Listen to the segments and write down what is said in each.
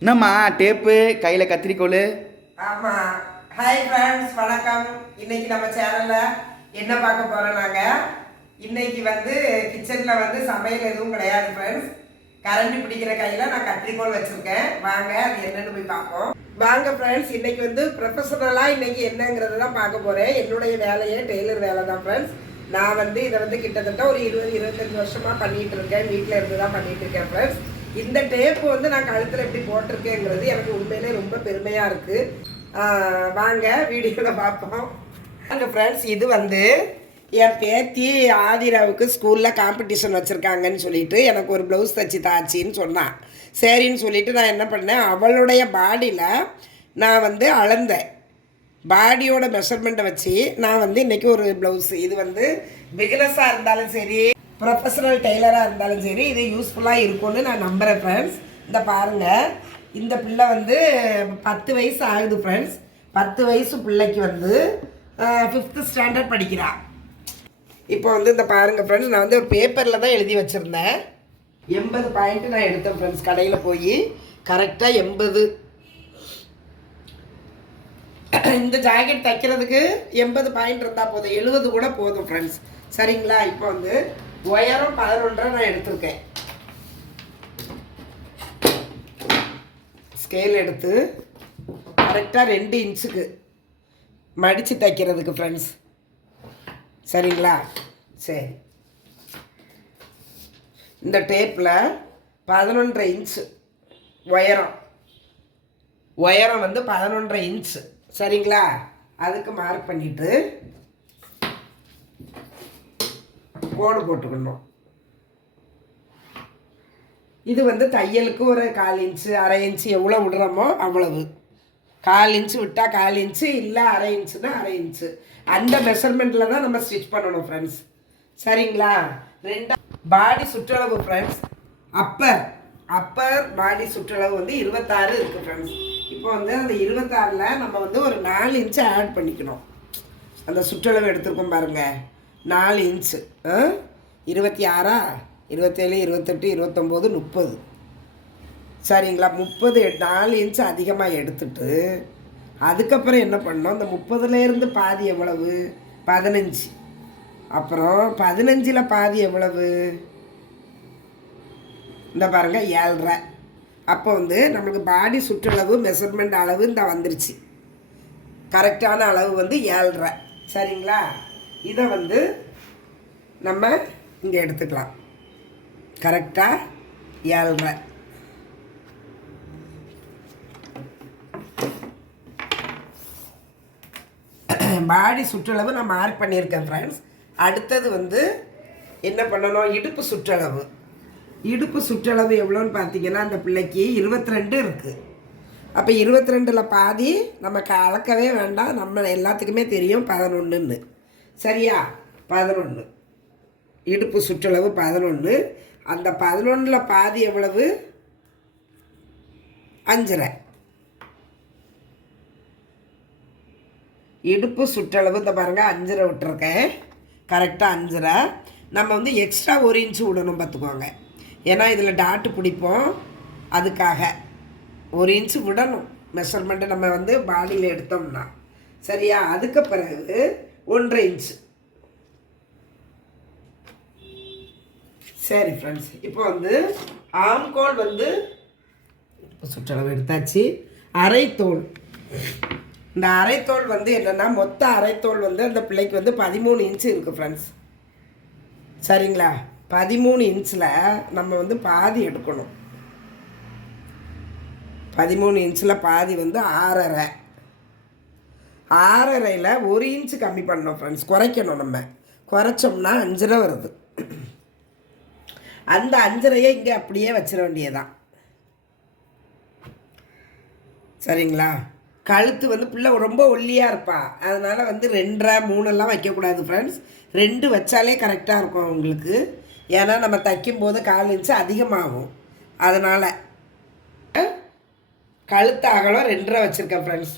என்னம்மா டேப்பு கையில் கத்திரிக்கோள்? ஆமாம். ஹாய் ஃப்ரெண்ட்ஸ், வணக்கம். இன்னைக்கு நம்ம சேனலில் என்ன பார்க்க போகிறோம்? நாங்கள் இன்னைக்கு கிச்சனில் சமையல் எதுவும் கிடையாது ஃப்ரெண்ட்ஸ். கரண்டி பிடிக்கிற கையில் நான் கத்திரிக்கோள் வச்சுருக்கேன். வாங்க அது என்னென்னு போய் பார்ப்போம். வாங்க ஃப்ரெண்ட்ஸ், இன்னைக்கு ப்ரொஃபஷனலாக இன்னைக்கு என்னங்கிறது தான் பார்க்க போகிறேன். என்னுடைய வேலையே டெய்லர் வேலை தான் ஃப்ரெண்ட்ஸ். நான் இதை கிட்டத்தட்ட ஒரு 20-25 வருஷமாக பண்ணிகிட்டு இருக்கேன். வீட்டில் இருந்து தான் பண்ணிகிட்டு இருக்கேன் ஃப்ரெண்ட்ஸ். இந்த டேப்பு நான் கழுத்தில் எப்படி போட்டிருக்கேங்கிறது எனக்கு உண்மையிலே ரொம்ப பெருமையாக இருக்குது. வாங்க வீடியோவில் பார்ப்போம். வாங்க ஃப்ரெண்ட்ஸ், இது என் பேத்தி ஆதிராவுக்கு ஸ்கூலில் காம்படிஷன் வச்சுருக்காங்கன்னு சொல்லிட்டு எனக்கு ஒரு ப்ளவுஸ் தச்சு தாச்சின்னு சொன்னான். சரின்னு சொல்லிவிட்டு நான் என்ன பண்ணேன், அவளுடைய பாடியில் நான் அளந்தேன். பாடியோட மெஷர்மெண்ட்டை வச்சு நான் இன்றைக்கி ஒரு ப்ளவுஸ், இது பிகினஸாக இருந்தாலும் சரி, ப்ரொஃபஷனல் டெய்லராக இருந்தாலும் சரி, இது யூஸ்ஃபுல்லாக இருக்கும்னு நான் நம்புகிறேன் ஃப்ரெண்ட்ஸ். இந்த பாருங்கள், இந்த பிள்ளை 10 வயசு ஆகுது ஃப்ரெண்ட்ஸ். 10 வயசு பிள்ளைக்கு 5th ஸ்டாண்டர்ட் படிக்கிறான். இப்போ இந்த பாருங்கள் ஃப்ரெண்ட்ஸ், நான் ஒரு பேப்பரில் தான் எழுதி வச்சுருந்தேன். 80 பாயிண்ட்டு நான் எடுத்தேன் ஃப்ரெண்ட்ஸ். கடையில் போய் கரெக்டாக 80. இந்த ஜாக்கெட் தைக்கிறதுக்கு 80 பாயிண்ட் இருந்தால் போதும், 70 கூட போதும் ஃப்ரெண்ட்ஸ். சரிங்களா? இப்போ உயரம் 11 நான் எடுத்திருக்கேன். ஸ்கேல் எடுத்து கரெக்டாக 2 இன்ச்சுக்கு மடித்து தைக்கிறதுக்கு ஃப்ரெண்ட்ஸ். சரிங்களா? சரி, இந்த டேப்பில் 11.5 இன்ச்சு உயரம் 11.5 இன்ச்சு. சரிங்களா? அதுக்கு மார்க் பண்ணிவிட்டு கோடு போட்டுக்கணும். இது தையலுக்கு ஒரு 1/4 இன்ச்சு 1/2 இன்ச்சு எவ்வளோ விடுறோமோ அவ்வளவு. 1/4 இன்ச்சு விட்டால் 1/4 இன்ச்சு, இல்லை 1/2 இன்ச்சுன்னா 1/2 இன்ச்சு. அந்த மெஷர்மெண்ட்டில் தான் நம்ம ஸ்டிச் பண்ணணும் ஃப்ரெண்ட்ஸ். சரிங்களா? பாடி சுற்றளவு ஃப்ரெண்ட்ஸ், அப்பர் பாடி சுற்றளவு 26 இருக்குது ஃப்ரெண்ட்ஸ். இப்போ அந்த 26ல் நம்ம ஒரு 4 இன்ச்சு ஆட் பண்ணிக்கணும். அந்த சுற்றளவு எடுத்துருக்கோம் பாருங்கள், 4 இன்ச்சு. 26, 27, 28, 29, 30. சரிங்களா? 30 4 இன்ச்சு அதிகமாக எடுத்துட்டு அதுக்கப்புறம் என்ன பண்ணோம், இந்த 30லேருந்து பாதி எவ்வளவு? 15. அப்புறம் 15ல் பாதி எவ்வளவு? இந்த பாருங்கள், 7.5. அப்போ நம்மளுக்கு பாடி சுற்றளவு மெஷர்மெண்ட் அளவு இந்த வந்துருச்சு. கரெக்டான அளவு 7.5. சரிங்களா? இதை நம்ம இங்கே எடுத்துக்கலாம். கரெக்டாக 7.5. பாடி சுற்றளவு நான் மார்க் பண்ணியிருக்கேன் ஃப்ரெண்ட்ஸ். அடுத்தது என்ன பண்ணணும், இடுப்பு சுற்றளவு. இடுப்பு சுற்றளவு எவ்வளோன்னு பார்த்தீங்கன்னா, அந்த பிள்ளைக்கு 22 இருக்குது. அப்போ 22ல் பாதி நம்ம கலக்கவே வேண்டாம், நம்ம எல்லாத்துக்குமே தெரியும் 11ன்னு. சரியா? 11 இடுப்பு சுற்றளவு 11. அந்த 11ல் பாதி எவ்வளவு? 5.5. இடுப்பு சுற்றளவு இந்த பாருங்கள், 5.5 விட்டுருக்கேன். கரெக்டாக 5.5. நம்ம எக்ஸ்ட்ரா 1 இன்ச்சு விடணும் பார்த்துக்கோங்க. ஏன்னா இதில் டாட்டு பிடிப்போம், அதுக்காக 1 இன்ச்சு விடணும் மெஷர்மெண்ட்டு நம்ம பாடியில் எடுத்தோம்னா. சரியா? அதுக்கு பிறகு 1.5 இன்ச்சு. சரி ஃப்ரெண்ட்ஸ், இப்போ ஆம்கோல் சுற்றளவு எடுத்தாச்சு. அரைத்தோல். இந்த அரைத்தோல் என்னென்னா, மொத்த அரைத்தோல் அந்த பிள்ளைக்கு 13 இன்ச்சு இருக்குது ஃப்ரெண்ட்ஸ். சரிங்களா? 13 இன்ச்சில் நம்ம பாதி எடுக்கணும். 13 இன்ச்சில் பாதி 6.5. 6.5ல் 1 இன்ச்சு கம்மி பண்ணணும் ஃப்ரெண்ட்ஸ். குறைக்கணும். நம்ம குறைச்சோம்னா 5.5 வருது. அந்த 5.5 இங்கே அப்படியே வச்சிட வேண்டியதான். சரிங்களா? கழுத்து பிள்ளை ரொம்ப ஒல்லியாக இருப்பா, அதனால் 2.5 3 வைக்கக்கூடாது ஃப்ரெண்ட்ஸ். 2 வச்சாலே கரெக்டாக இருக்கும் உங்களுக்கு. ஏன்னா நம்ம தைக்கும்போது 1/4 இன்ச்சு அதிகமாகும். அதனால் கழுத்து அகலம் 2.5 வச்சுருக்கேன் ஃப்ரெண்ட்ஸ்.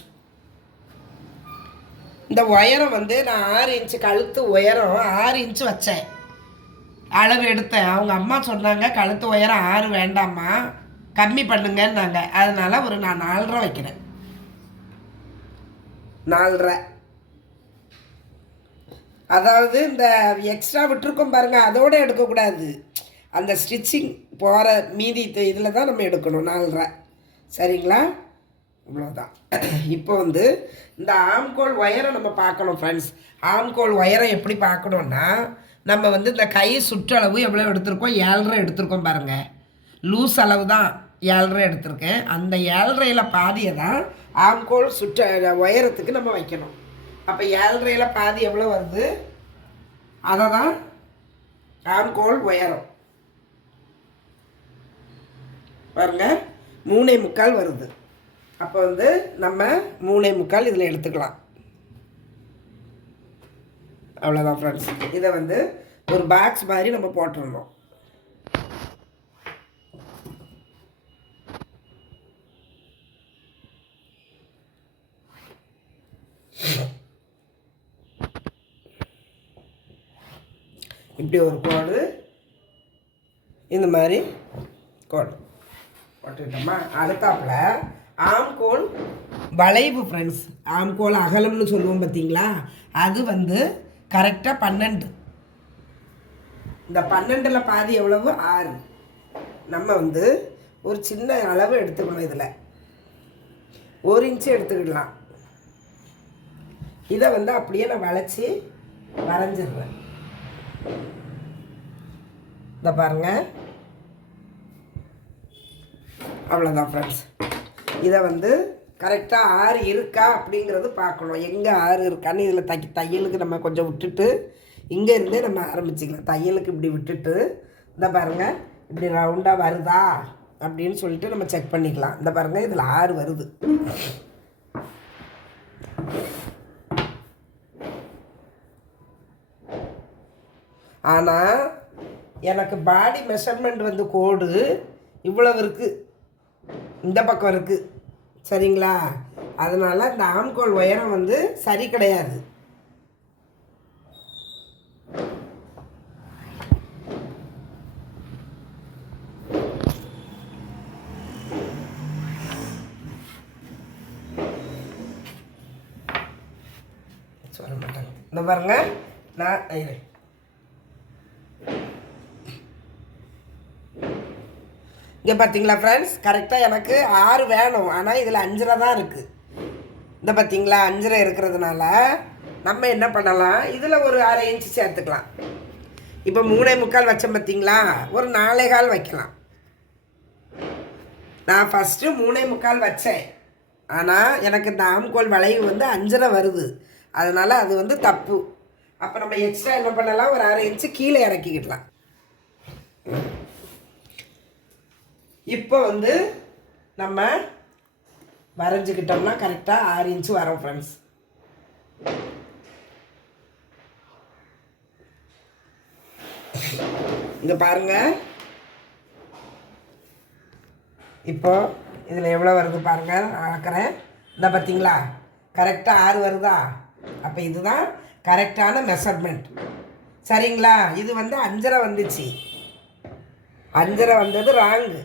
இந்த உயரம் நான் 6 இன்ச்சு கழுத்து உயரம் 6 இன்ச்சு வச்சேன். அளவு எடுத்தேன். அவங்க அம்மா சொன்னாங்க, கழுத்து உயரம் 6 வேண்டாம்மா, கம்மி பண்ணுங்கன்னாங்க. அதனால் நான் 4.5 வைக்கிறேன். 4.5. அதாவது இந்த எக்ஸ்ட்ரா விட்டுருக்கோம் பாருங்கள், அதோடு எடுக்கக்கூடாது. அந்த ஸ்டிச்சிங் போகிற மீதி இதில் தான் நம்ம எடுக்கணும். 4.5 சரிங்களா? இவ்வளோதான். இப்போ இந்த ஆம்கோல் ஒயரை நம்ம பார்க்கணும் ஃப்ரெண்ட்ஸ். ஆம்கோல் ஒயரை எப்படி பார்க்கணுன்னா, நம்ம இந்த கை சுற்றளவு எவ்வளோ எடுத்திருக்கோம், 7.5 எடுத்திருக்கோம் பாருங்கள். லூஸ் அளவு தான் 7.5 எடுத்திருக்கேன். அந்த 7.5ல் பாதியை தான் ஆம்கோல் உயரத்துக்கு நம்ம வைக்கணும். அப்போ 7.5ல் பாதி எவ்வளோ வருது, அதை தான் ஆம்கோல் உயரம் பாருங்கள். 3.25 வருது. அப்போ நம்ம 3.25 இதில் எடுத்துக்கலாம். அவ்வளோதான் ஃப்ரெண்ட்ஸ். இதை ஒரு பாக்ஸ் மாதிரி நம்ம போட்டுடணும். இப்படி ஒரு கோடு, இந்த மாதிரி கோடு போட்டுக்கிட்டோமா. அடுத்தாப்புல ஆம்கோல் வளைவு ஃப்ரெண்ட்ஸ். ஆம்கோல் அகலம்னு சொல்லுவோம் பார்த்தீங்களா, அது கரெக்டாக 12. இந்த 12ல் பாதி எவ்வளவு, 6. நம்ம ஒரு சின்ன அளவு எடுத்துக்கணும். இதில் 1 இன்ச்சு எடுத்துக்கிடலாம். இதை அப்படியே நான் வளைச்சி வரைஞ்சிடுறேன். இதை பாருங்கள். அவ்வளோதான் ஃப்ரெண்ட்ஸ். இதை கரெக்டாக 6 இருக்கா அப்படிங்கிறது பார்க்கணும். எங்கே 6 இருக்கான்னு இதில் தையலுக்கு நம்ம கொஞ்சம் விட்டுட்டு இங்கே இருந்தே நம்ம ஆரம்பிச்சிக்கலாம். தையலுக்கு இப்படி விட்டுட்டு இந்த பாருங்கள், இப்படி ரவுண்டாக வருதா அப்படின்னு சொல்லிட்டு நம்ம செக் பண்ணிக்கலாம். இந்த பாருங்கள், இதில் 6 வருது. ஆனால் எனக்கு பாடி மெஷர்மெண்ட் கோடு இவ்வளவு இருக்குது, இந்த பக்கம் இருக்குது சரிங்களா. அதனால் இந்த ஆம்கோல் உயரம் சரி கிடையாது. சொல்ல மாட்டாங்க. இந்த பாருங்க, நான் இங்கே பார்த்தீங்களா ஃப்ரெண்ட்ஸ், கரெக்டாக எனக்கு 6 வேணும். ஆனால் இதில் 5.5 தான் இருக்குது. இந்த பார்த்தீங்களா, 5.5 இருக்கிறதுனால நம்ம என்ன பண்ணலாம், இதில் ஒரு 1/2 இன்ச்சு சேர்த்துக்கலாம். இப்போ 3.25 வச்சேன் பார்த்தீங்களா, ஒரு 4.25 வைக்கலாம். நான் ஃபஸ்ட்டு 3.25 வச்சேன். ஆனால் எனக்கு இந்த ஆம்கோல் வளைவு 5.5 வருது. அதனால் அது தப்பு. அப்போ நம்ம எக்ஸ்ட்ரா என்ன பண்ணலாம், ஒரு 1/2 இன்ச்சு கீழே இறக்கிக்கிடலாம். இப்போ நம்ம வரைஞ்சிக்கிட்டோம்னா கரெக்டாக 6 இன்ச்சு வரும் ஃப்ரெண்ட்ஸ். இங்கே பாருங்கள், இப்போ இதில் எவ்வளோ வருது பாருங்கள், அளக்கிறேன். இந்த பார்த்தீங்களா, கரெக்டாக 6 வருதா. அப்போ இதுதான் கரெக்டான மெஷர்மெண்ட் சரிங்களா. இது 5.5 வந்துச்சு. 5.5 வந்தது ராங்கு.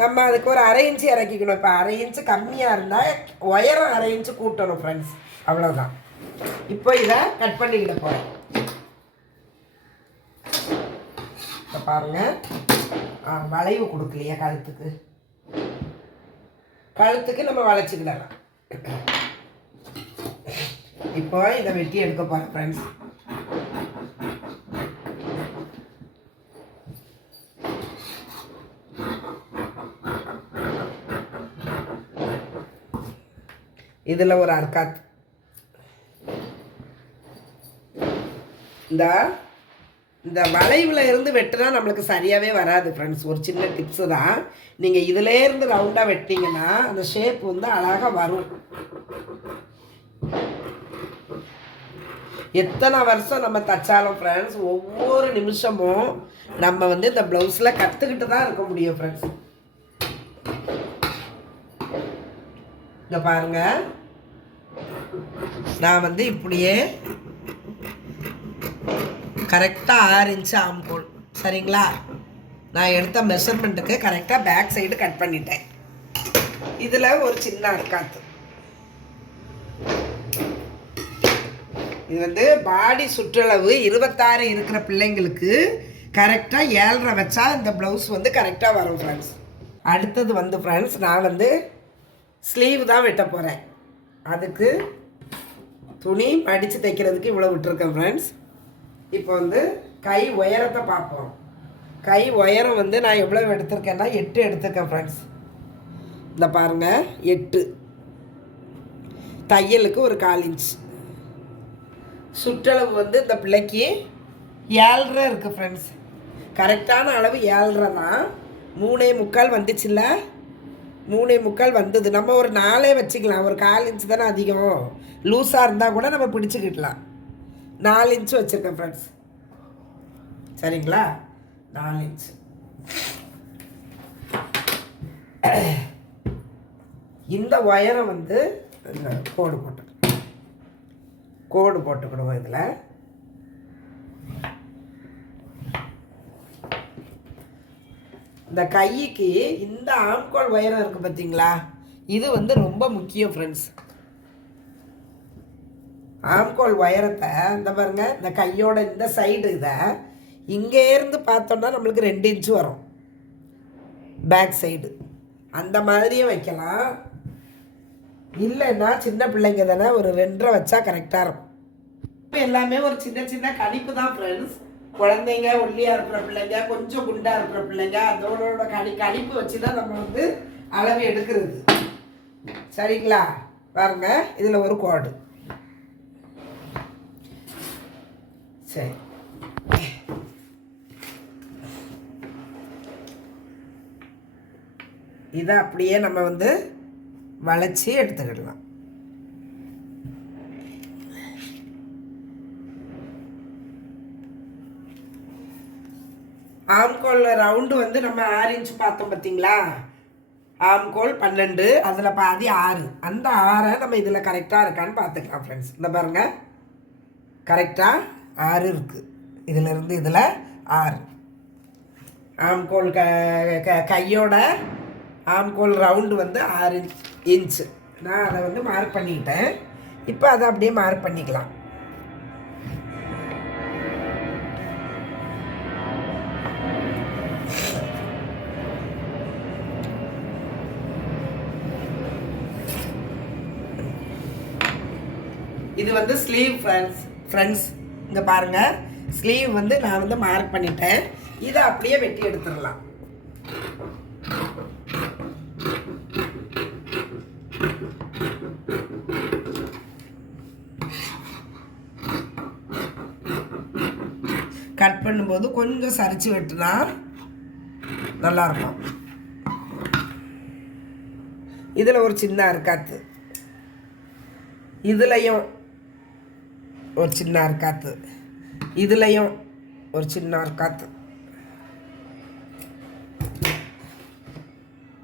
நம்ம அதுக்கு ஒரு 1/2 இன்ச்சு இறக்கிக்கணும். இப்போ 1/2 இன்ச்சு கம்மியாக இருந்தால் உயரம் 1/2 இன்ச்சு கூட்டணும் ஃப்ரெண்ட்ஸ். அவ்வளோதான். இப்போ இதை கட் பண்ணிக்கிட போகிறேன். இப்போ பாருங்கள், வளைவு கொடுக்கலையா கழுத்துக்கு நம்ம வளைச்சிக்கிடலாம். இப்போ இதை வெட்டி எடுக்க போகிறேன் ஃப்ரெண்ட்ஸ். இதில் ஒரு அர்க்காத், இந்த வளைவில் இருந்து வெட்டினா நம்மளுக்கு சரியாகவே வராது ஃப்ரெண்ட்ஸ். ஒரு சின்ன டிப்ஸு தான். நீங்கள் இதிலேருந்து ரவுண்டாக வெட்டிங்கன்னா அந்த ஷேப் அழகாக வரும். எத்தனை வருஷம் நம்ம தைச்சாலும் ஃப்ரெண்ட்ஸ், ஒவ்வொரு நிமிஷமும் நம்ம இந்த ப்ளவுஸில் கற்றுக்கிட்டு தான் இருக்க முடியும் ஃப்ரெண்ட்ஸ். இங்கே பாருங்கள், நான் இப்படியே கரெக்டாக 6 இன்ச்சு ஆம்கோல் சரிங்களா. நான் எடுத்த மெஷர்மெண்ட்டுக்கு கரெக்டாக பேக் சைடு கட் பண்ணிட்டேன். இதில் ஒரு சின்ன அர்க்காத்து. இது வந்து பாடி சுற்றளவு 26 இருக்கிற பிள்ளைங்களுக்கு கரெக்டாக 7.5 வச்சா இந்த ப்ளவுஸ் வந்து கரெக்டாக வரும் ஃப்ரெண்ட்ஸ். அடுத்தது வந்து ஃப்ரெண்ட்ஸ், நான் வந்து ஸ்லீவ் தான் வெட்ட போகிறேன். அதுக்கு துணி மடித்து தைக்கிறதுக்கு இவ்வளோ விட்டுருக்கேன் ஃப்ரெண்ட்ஸ். இப்போ வந்து கை உயரத்தை பார்ப்போம். கை உயரம் வந்து நான் எவ்வளோ எடுத்திருக்கேன்னா 8 எடுத்திருக்கேன் ஃப்ரெண்ட்ஸ். இந்த பாருங்கள் 8. தையலுக்கு ஒரு 1/4 இன்ச். சுற்றளவு வந்து இந்த பிள்ளைக்கு 7.5 இருக்குது ஃப்ரெண்ட்ஸ். கரெக்டான அளவு 7.5 தான். 3.25 வந்துச்சுல்ல, 3.25 வந்தது. நம்ம ஒரு 4 வச்சுக்கலாம். ஒரு 1/4 இன்ச் தானே அதிகம். லூஸாக இருந்தால் கூட நம்ம பிடிச்சிக்கிடலாம். 4 இன்ச்சு வச்சுருக்கேன் ஃப்ரெண்ட்ஸ். சரிங்களா? 4 இன்ச். இந்த ஒயரை வந்து கோடு போட்டுக்கிடுவோம். இதில் இந்த கைக்கு இந்த ஆம்கோல் ஒயரம் இருக்குது பார்த்தீங்களா, இது வந்து ரொம்ப முக்கியம் ஃப்ரெண்ட்ஸ். ஆம்கோல் ஒயரத்தை இந்த பாருங்க, இந்த கையோட இந்த சைடு இதை இங்கேருந்து பார்த்தோம்னா நம்மளுக்கு 2 இன்ச்சு வரும் பேக் சைடு. அந்த மாதிரியே வைக்கலாம். இல்லைன்னா சின்ன பிள்ளைங்க தானே, ஒரு 2.5 வச்சா கரெக்டாக இருக்கும். எல்லாமே ஒரு சின்ன சின்ன கணிப்பு தான் ஃப்ரெண்ட்ஸ். குழந்தைங்க, ஒல்லியாக இருக்கிற பிள்ளைங்க, கொஞ்சம் குண்டாக இருக்கிற பிள்ளைங்க, அதோட கணிப்பு வச்சு தான் நம்ம வந்து அளவு எடுக்கிறது. சரிங்களா? பாருங்க, இதில் ஒரு கோடு. சரி, இதை அப்படியே நம்ம வந்து வளைச்சி எடுத்துக்கிடலாம். ஆம்கோல் ரவுண்டு வந்து நம்ம 6 இன்ச்சு பார்த்தோம் பார்த்தீங்களா? ஆம்கோல் 12, அதில் பாதி 6. அந்த 6 நம்ம இதில் கரெக்டாக இருக்கான்னு பார்த்துக்கலாம் ஃப்ரெண்ட்ஸ். இந்த பாருங்கள், கரெக்டாக 6 இருக்குது. இதிலிருந்து இதில் 6. ஆம்கோல் கையோட ஆம்கோல் ரவுண்டு வந்து 6 இன்ச்சு. நான் அதை வந்து மார்க் பண்ணிக்கிட்டேன். இப்போ அதை அப்படியே மார்க் பண்ணிக்கலாம். இது வந்து ஸ்லீவ் ஃப்ரெண்ட்ஸ். இங்கே பாருங்கள், ஸ்லீவ் வந்து நான் வந்து மார்க் பண்ணிட்டேன். இதை அப்படியே வெட்டி எடுத்துடலாம். கட் பண்ணும்போது கொஞ்சம் சரிச்சு வெட்டினா நல்லாயிருக்கும். இதில் ஒரு சின்ன அர்க்காத்து, இதுலையும் ஒரு சின்ன அர்க்காத்து, இதுலையும் ஒரு சின்ன அர்க்காத்து.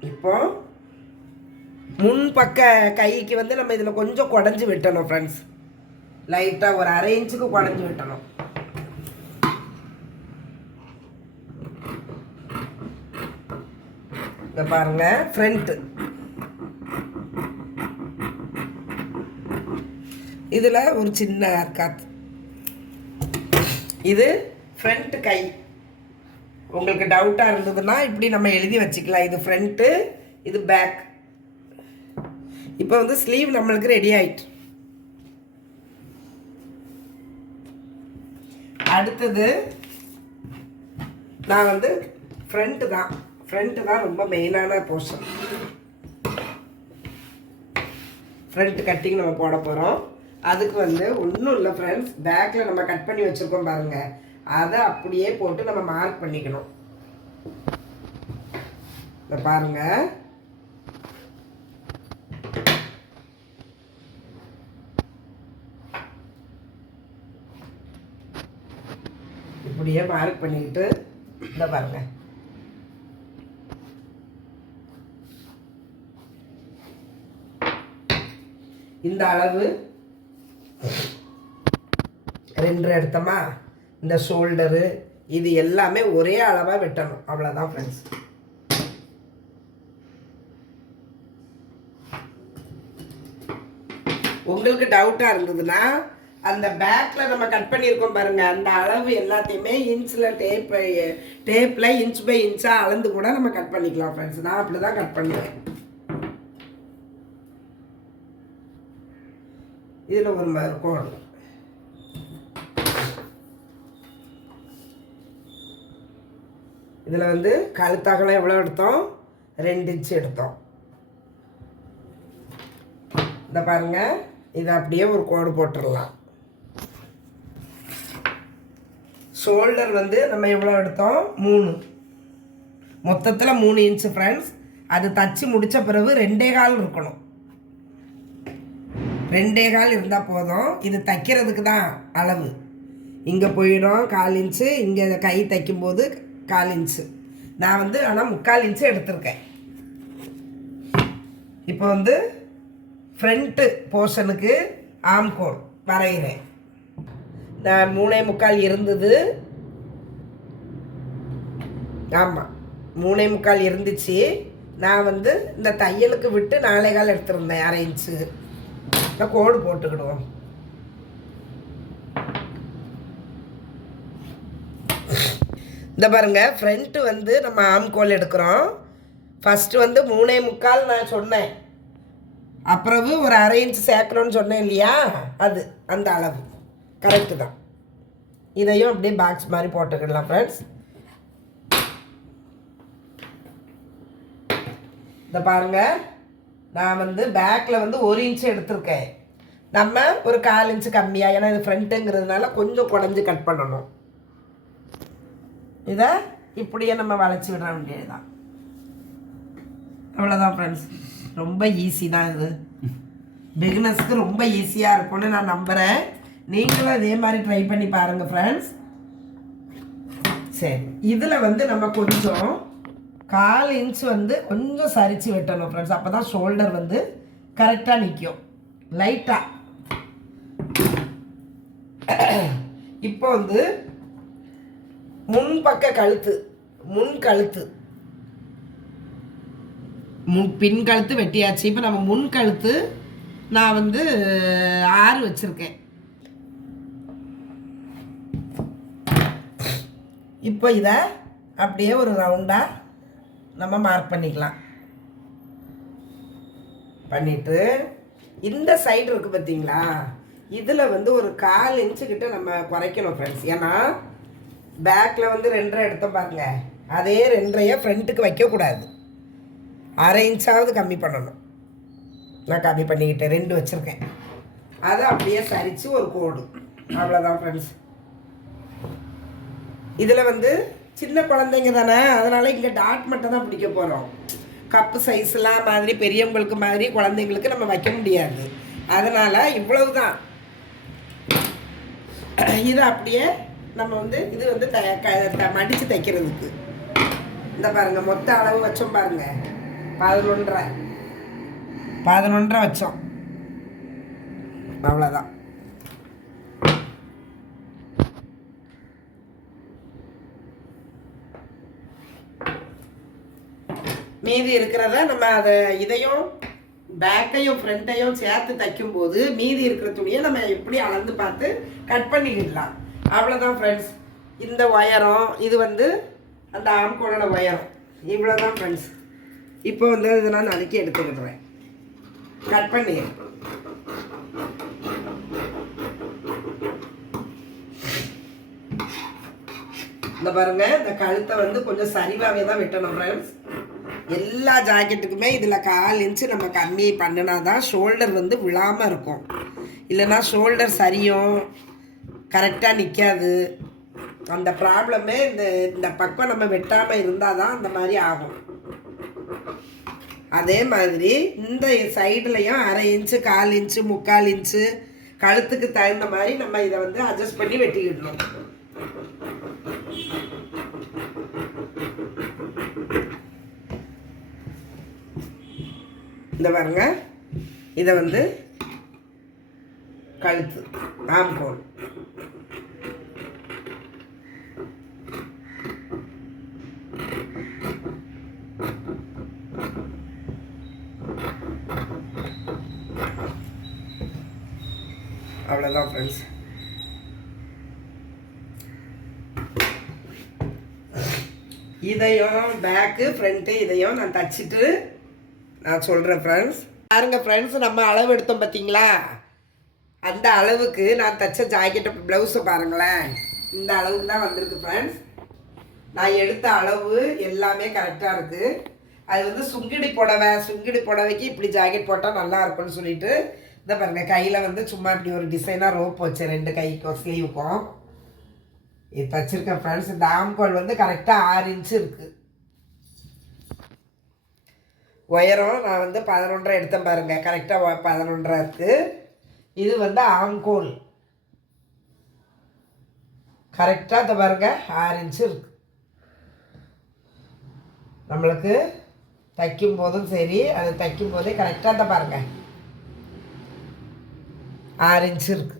இப்போ முன் பக்க கைக்கு வந்து நம்ம இதில் கொஞ்சம் குடஞ்சி வெட்டணும் ஃப்ரெண்ட்ஸ். லைட்டாக ஒரு 1/2 இன்ச்சுக்கு குடஞ்சி வெட்டணும். இங்கே பாருங்கள், ஃப்ரண்ட்டு இதில் ஒரு சின்ன அர்க்காத்து. இது ஃப்ரண்ட் கை. உங்களுக்கு டவுட்டாக இருந்ததுன்னா இப்படி நம்ம எழுதி வச்சுக்கலாம். இது ஃப்ரண்ட்டு, இது பேக். இப்போ வந்து ஸ்லீவ் நம்மளுக்கு ரெடி ஆயிட்டு. அடுத்தது நான் வந்து ஃப்ரண்ட்டு தான் ரொம்ப மெயினான போர்ஷன். ஃப்ரண்ட் கட்டிங் நம்ம போட போகிறோம். அதுக்கு வந்து ஒன்றும் இல்லை ஃப்ரெண்ட்ஸ், பேக்கில் நம்ம கட் பண்ணி வச்சுருக்கோம் பாருங்கள், அதை அப்படியே போட்டு நம்ம மார்க் பண்ணிக்கணும். இதை பாருங்கள், இப்படியே மார்க் பண்ணிக்கிட்டு இதை பாருங்கள், இந்த அளவு 2 எடுத்தோமா, இந்த ஷோல்டரு இது எல்லாமே ஒரே அளவாக வெட்டணும், அவ்வளோதான் ஃப்ரெண்ட்ஸ். உங்களுக்கு டவுட்டாக இருந்ததுன்னா அந்த பேக்கில் நம்ம கட் பண்ணியிருக்கோம் பாருங்கள், அந்த அளவு எல்லாத்தையுமே இன்ச்சில் டேப்பில் இன்ச் பை இன்ச்சாக அளந்து கூட நம்ம கட் பண்ணிக்கலாம் ஃப்ரெண்ட்ஸ். நான் அப்படி தான் கட் பண்ணுவேன். இதில் ஒரு இருக்கும். இதில் வந்து கழுத்தாகலாம் எவ்வளோ எடுத்தோம், 2 இன்ச்சு எடுத்தோம். இந்த பாருங்கள், இதை அப்படியே ஒரு கோடு போட்டுடலாம். ஷோல்டர் வந்து நம்ம எவ்வளோ எடுத்தோம், 3, மொத்தத்தில் 3 இன்ச்சு ஃப்ரெண்ட்ஸ். அது தச்சு முடித்த பிறகு 2.25 இருக்கணும். 2.25 இருந்தால் போதும். இது தைக்கிறதுக்கு தான் அளவு. இங்கே போயிடும் 1/4 இன்ச்சு, இங்கே கை தைக்கும்போது 1/4 இன்ச்சு. நான் வந்து ஆனால் 3/4 இன்ச்சு எடுத்திருக்கேன். இப்போ வந்து ஃப்ரண்ட்டு போர்ஷனுக்கு ஆம்கோல் வரைகிறேன். நான் 3.25 இருந்தது. ஆமாம், 3.25 இருந்துச்சு. நான் வந்து இந்த தையலுக்கு விட்டு 4.25 எடுத்திருந்தேன், 1/2 இன்ச்சு. நான் கோடு போட்டுக்கிடுவோம். இந்த பாருங்கள், ஃப்ரண்ட்டு வந்து நம்ம ஆம்கோல் எடுக்கிறோம். ஃபஸ்ட்டு வந்து 3.25 நான் சொன்னேன், அப்புறவு ஒரு 1/2 இன்ச்சு சேர்க்கணும்னு சொன்னேன் இல்லையா, அது அந்த அளவு கரெக்டு தான். இதையும் அப்படியே பாக்ஸ் மாதிரி போட்டுக்கிடலாம் ஃப்ரெண்ட்ஸ். இந்த பாருங்கள், நான் வந்து பேக்கில் வந்து 1 இன்ச்சு எடுத்திருக்கேன். நம்ம ஒரு 1/4 இன்ச்சு கம்மியாக, ஏன்னா இது ஃப்ரண்ட்டுங்கிறதுனால கொஞ்சம் குடஞ்சி கட் பண்ணணும். இதை இப்படியே நம்ம வளைச்சி விட வேண்டியதுதான். அவ்வளோதான் ஃப்ரெண்ட்ஸ். ரொம்ப ஈஸி தான் இது. பிகினர்ஸ்க்கு ரொம்ப ஈஸியாக இருக்கும்னு நான் நம்புகிறேன். நீங்களும் இதே மாதிரி ட்ரை பண்ணி பாருங்கள் ஃப்ரெண்ட்ஸ். சரி, இதில் வந்து நம்ம கொஞ்சம் 1/4 இன்ச்சு வந்து கொஞ்சம் சரித்து வெட்டணும் ஃப்ரெண்ட்ஸ். அப்போ தான் ஷோல்டர் வந்து கரெக்டாக நிற்கும் லைட்டாக. இப்போ வந்து முன்பக்க கழுத்து, பின் கழுத்து வெட்டியாச்சு. இப்போ நம்ம முன் கழுத்து நான் வந்து 6 வச்சுருக்கேன். இப்போ இதை அப்படியே ஒரு ரவுண்டாக நம்ம மார்க் பண்ணிக்கலாம். பண்ணிவிட்டு இந்த சைடு இருக்குது பார்த்தீங்களா, இதில் வந்து ஒரு 1/4 இன்ச்சு கிட்ட நம்ம குறைக்கணும் ஃப்ரெண்ட்ஸ். ஏன்னா பேக்கில் வந்து 2.5 எடுத்தோம் பாருங்க, அதே 2.5 ஃப்ரண்ட்டுக்கு வைக்கக்கூடாது. 1/2 இன்ச்சாவது கம்மி பண்ணணும். நான் கம்மி பண்ணிக்கிட்டேன், 2 வச்சுருக்கேன். அதை அப்படியே சரித்து ஒரு கோடு, அவ்வளோதான் ஃப்ரெண்ட்ஸ். இதில் வந்து சின்ன குழந்தைங்க தானே, அதனால் இங்கே டாட் மட்டும் தான் பிடிக்க போகிறோம். கப்பு சைஸ்லாம் மாதிரி பெரியவங்களுக்கு மாதிரி குழந்தைங்களுக்கு நம்ம வைக்க முடியாது. அதனால் இவ்வளவு தான். இது அப்படியே நம்ம வந்து இது வந்து மடித்து தைக்கிறதுக்கு. இந்த பாருங்கள், மொத்த அளவு வச்சோம் பாருங்கள், 11.5 வச்சோம். அவ்வளோதான். மீதி இருக்கிறத நம்ம அதை இதையும் பேக்கையும் ஃப்ரண்ட்டையும் சேர்த்து தைக்கும்போது மீதி இருக்கிற துணியை நம்ம எப்படி அளந்து பார்த்து கட் பண்ணிக்கிடலாம். அவ்வளோதான் ஃப்ரெண்ட்ஸ். இந்த ஒயரம் இது வந்து அந்த ஆம்கோலோட ஒயரம், இவ்வளோதான் ஃப்ரெண்ட்ஸ். இப்போ வந்து இதை நான் நறுக்கி எடுத்துக்கிடுறேன், கட் பண்ணி. இந்த பாருங்க, இந்த கழுத்தை வந்து கொஞ்சம் சரிவாகவே தான் வெட்டணும் ஃப்ரெண்ட்ஸ். எல்லா ஜாக்கெட்டுக்குமே இதில் 1/4 இன்ச்சு நம்ம கம்மி பண்ணினா தான் ஷோல்டர் வந்து விழாமல் இருக்கும். இல்லைன்னா ஷோல்டர் சரியும் கரெக்டாக நிற்காது. அந்த ப்ராப்ளமே இந்த பக்கம் நம்ம வெட்டாமல் இருந்தால் தான் அந்த மாதிரி ஆகும். அதே மாதிரி இந்த சைடுலையும் 1/2 இன்ச்சு, 1/4 இன்ச்சு, 3/4 இன்ச்சு கழுத்துக்கு தகுந்த மாதிரி நம்ம இதை வந்து அட்ஜஸ்ட் பண்ணி வெட்டிக்கிடணும். இந்த பாருங்க, இதை வந்து கழுத்து ஆம்கோல் அவ்வளோதான் ஃப்ரெண்ட்ஸ். இதையும் பேக்கு ஃப்ரண்ட்டு இதையும் நான் தச்சுட்டு நான் சொல்கிறேன் ஃப்ரெண்ட்ஸ். பாருங்க ஃப்ரெண்ட்ஸ், நம்ம அளவு எடுத்தோம் பார்த்தீங்களா, அந்த அளவுக்கு நான் தச்ச ஜாக்கெட்டு ப்ளவுஸை பாருங்களேன். இந்த அளவுக்கு தான் வந்திருக்கு ஃப்ரெண்ட்ஸ். நான் எடுத்த அளவு எல்லாமே கரெக்டாக இருக்குது. அது வந்து சுங்கிடி புடவைக்கு இப்படி ஜாக்கெட் போட்டால் நல்லா இருக்கும்னு சொல்லிட்டு இந்த பாருங்கள், கையில் வந்து சும்மா இப்படி ஒரு டிசைனாக ரோப் வச்சேன் 2 கைக்கும் ஸ்லீவுக்கும். இது தச்சிருக்கேன் ஃப்ரெண்ட்ஸ். இந்த ஆம்கோல் வந்து கரெக்டாக 6 இன்ச்சு இருக்குது. உயரம் நான் வந்து 11.5 எடுத்தேன் பாருங்கள், கரெக்டாக 11.5 இருக்குது. இது வந்து ஆம்கோல் கரெக்டாக இந்த பாருங்கள் 6 இன்ச்சு இருக்குது. நம்மளுக்கு தைக்கும் போதும் சரி, அது தைக்கும் போதே கரெக்டாக தான் பாருங்கள் 6 இன்ச்சு இருக்குது.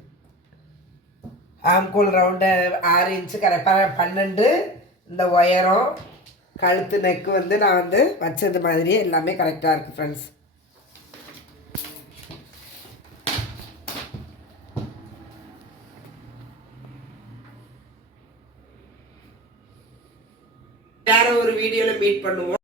ஆம்கோல் ரவுண்டு 6 இன்ச்சு கரெக்டாக 12. இந்த உயரம் கழுத்து நெக்கு வந்து நான் வந்து வச்சது மாதிரியே எல்லாமே கரெக்டாக இருக்குது ஃப்ரெண்ட்ஸ். வேற ஒரு வீடியோவில் மீட் பண்ணுவோம்.